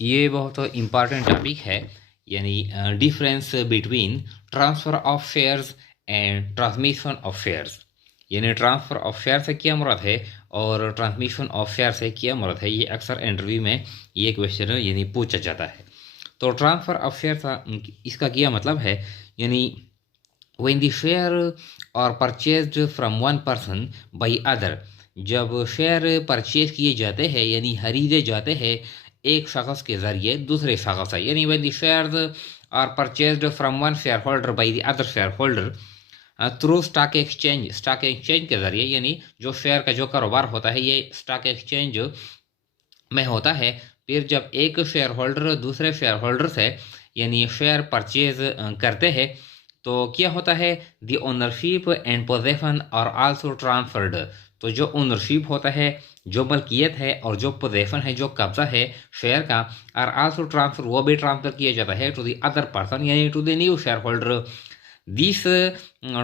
ये बहुत important topic है, यानी difference between transfer of shares and transmission of shares. यानी ट्रांसफ़र ऑफ शेयर से क्या मुराद है और ट्रांसमिशन ऑफ शेयर से क्या मुराद है। ये अक्सर इंटरव्यू में ये क्वेश्चन यानी पूछा जाता है। तो ट्रांसफ़र ऑफ शेयर का इसका क्या मतलब है, यानी when the share और purchased from one person by other, जब शेयर परचेज किए जाते हैं यानी खरीदे जाते हैं एक शख्स के ज़रिए दूसरे शख्स से, यानी when the shares are purchased from one share holder by the other share holder through stock exchange के ज़रिए, यानी जो शेयर का जो कारोबार होता है ये स्टॉक एक्सचेंज में होता है। फिर जब एक शेयर होल्डर दूसरे शेयर होल्डर से यानी शेयर परचेज करते हैं तो क्या होता है, द ओनरशिप एंड पोजेशन और आल्सो ट्रांसफर्ड। तो जो ओनरशिप होता है, जो मलकियत है और जो पोजेशन है, जो कब्जा है शेयर का, और आल्सो ट्रांसफर, वो भी ट्रांसफर किया जाता है टू द अदर पर्सन यानी to the new share holder. This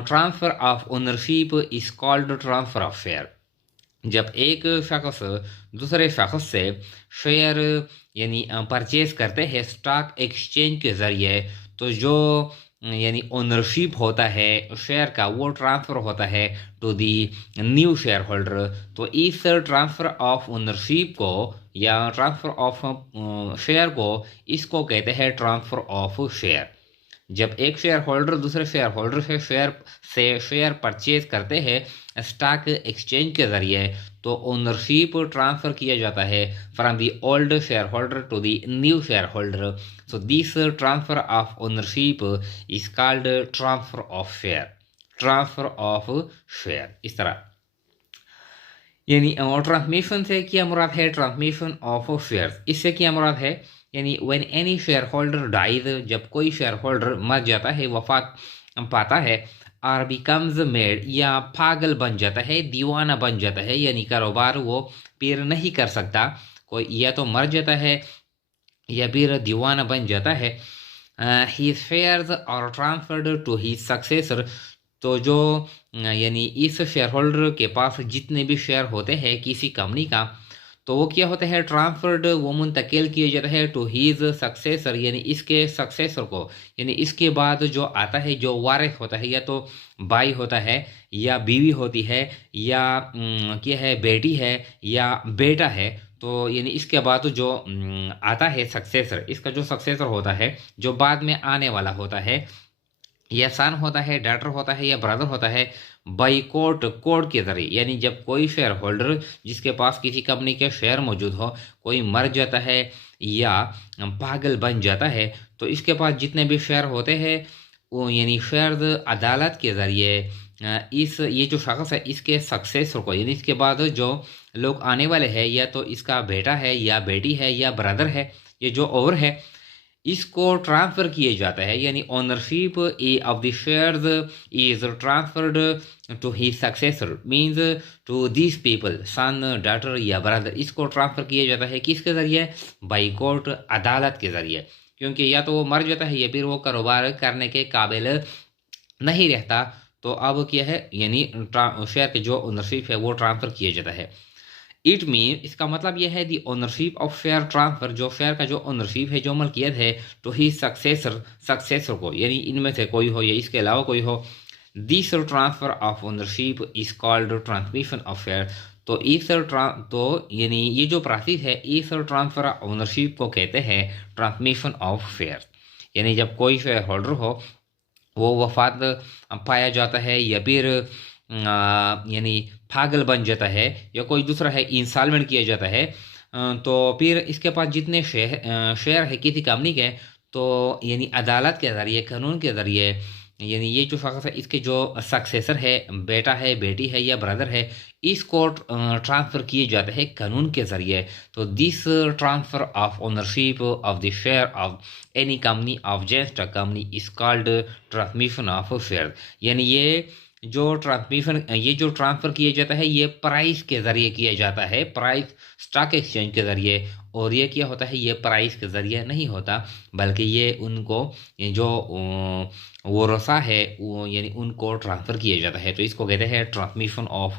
transfer of ownership is called transfer of share. जब एक शख्स दूसरे शख्स से शेयर यानी परचेज करते हैं स्टॉक एक्सचेंज के ज़रिए, तो जो यानी ओनरशिप होता है शेयर का वो ट्रांसफ़र होता है to the new share holder. तो इस ट्रांसफ़र ऑफ ओनरशिप को या ट्रांसफ़र ऑफ शेयर को, इसको कहते हैं ट्रांसफ़र ऑफ शेयर। जब एक शेयर होल्डर दूसरे शेयर होल्डर से शेयर परचेज करते हैं स्टॉक एक्सचेंज के ज़रिए, तो ओनरशिप ट्रांसफ़र किया जाता है from the old share holder to the new share holder. So this transfer of ownership is called transfer of share. Transfer of share इस तरह। यानी और ट्रांसमिशन से क्या मुराद है, ट्रांसमिशन ऑफ शेयर्स, इससे क्या मुराद है, यानी when any share holder dies, जब कोई शेयर होल्डर मर जाता है, वफात पाता है, और बिकम्स मेड, या पागल बन जाता है, दीवाना बन जाता है, यानी कारोबार वो फिर नहीं कर सकता, कोई या तो मर जाता है या फिर दीवाना बन जाता है, ही शेयर्स और ट्रांसफर्ड टू ही सक्सेसर। तो जो यानी इस शेयर होल्डर के पास जितने भी शेयर होते हैं किसी कंपनी का, तो वो क्या होता है, ट्रांसफर्ड, वो मुंतकिल किए जाता है टू हीज सक्सेसर, यानी इसके सक्सेसर को, यानी इसके बाद जो आता है, जो वारिस होता है, या तो भाई होता है या बीवी होती है या क्या है, बेटी है या बेटा है। तो यानी इसके बाद जो आता है सक्सेसर, इसका जो सक्सेसर होता है जो बाद में आने वाला होता है, या सन होता है, डॉटर होता है या ब्रदर होता है, बाई कोर्ट के जरिए, यानी जब कोई शेयर होल्डर जिसके पास किसी कंपनी के शेयर मौजूद हो, कोई मर जाता है या पागल बन जाता है, तो इसके पास जितने भी शेयर होते हैं वो यानी शेयर अदालत के ज़रिए इस ये जो शख्स है इसके सक्सेसर को, यानी इसके बाद जो लोग आने वाले हैं, या तो इसका बेटा है या बेटी है या ब्रदर है, ये जो और है, इसको ट्रांसफ़र किए जाता है, यानी ownership of the shares is transferred to he successor, means to this people, son, daughter या ब्रदर। इसको ट्रांसफ़र किया जाता है किसके ज़रिए, बाई कोर्ट, अदालत के ज़रिए, क्योंकि या तो वो मर जाता है या फिर वो कारोबार करने के काबिल नहीं रहता। तो अब क्या है, यानी शेयर के जो ओनरशिप है वो ट्रांसफ़र किया जाता है। इट मीन, इसका मतलब यह है, the ownership of share transfer, जो शेयर का जो ओनरशिप है, जो मलकियत है, टू ही सक्सेसर को, यानी इनमें से कोई हो या इसके अलावा कोई हो। This transfer of ownership is called transmission of share. तो तो यानी ये जो प्रोसेस है, इस ट्रांसफर ऑफ ओनरशिप को कहते हैं ट्रांसमिशन ऑफ शेयर। यानी जब कोई शेयर होल्डर हो वो वफात पाया जाता है या फिर यानी पागल बन जाता है, या कोई दूसरा है इंसॉल्वेंट किया जाता है, तो फिर इसके पास जितने शेयर है किसी कंपनी के, तो यानी अदालत के ज़रिए, कानून के ज़रिए, यानी ये जो शख्स है इसके जो सक्सेसर है, बेटा है, बेटी है या ब्रदर है, इसको ट्रांसफ़र किए जाते हैं कानून के ज़रिए। तो this transfer of ownership of the share of any company of just a company is called transmission of share. यानी ये जो ट्रांसफ़र किया जाता है ये प्राइस के ज़रिए किया जाता है, प्राइस स्टॉक एक्सचेंज के ज़रिए। और ये क्या होता है, ये प्राइस के ज़रिए नहीं होता, बल्कि ये उनको ये जो वो रसा है वो यानी उनको ट्रांसफ़र किया जाता है। तो इसको कहते हैं ट्रांसमिशन ऑफ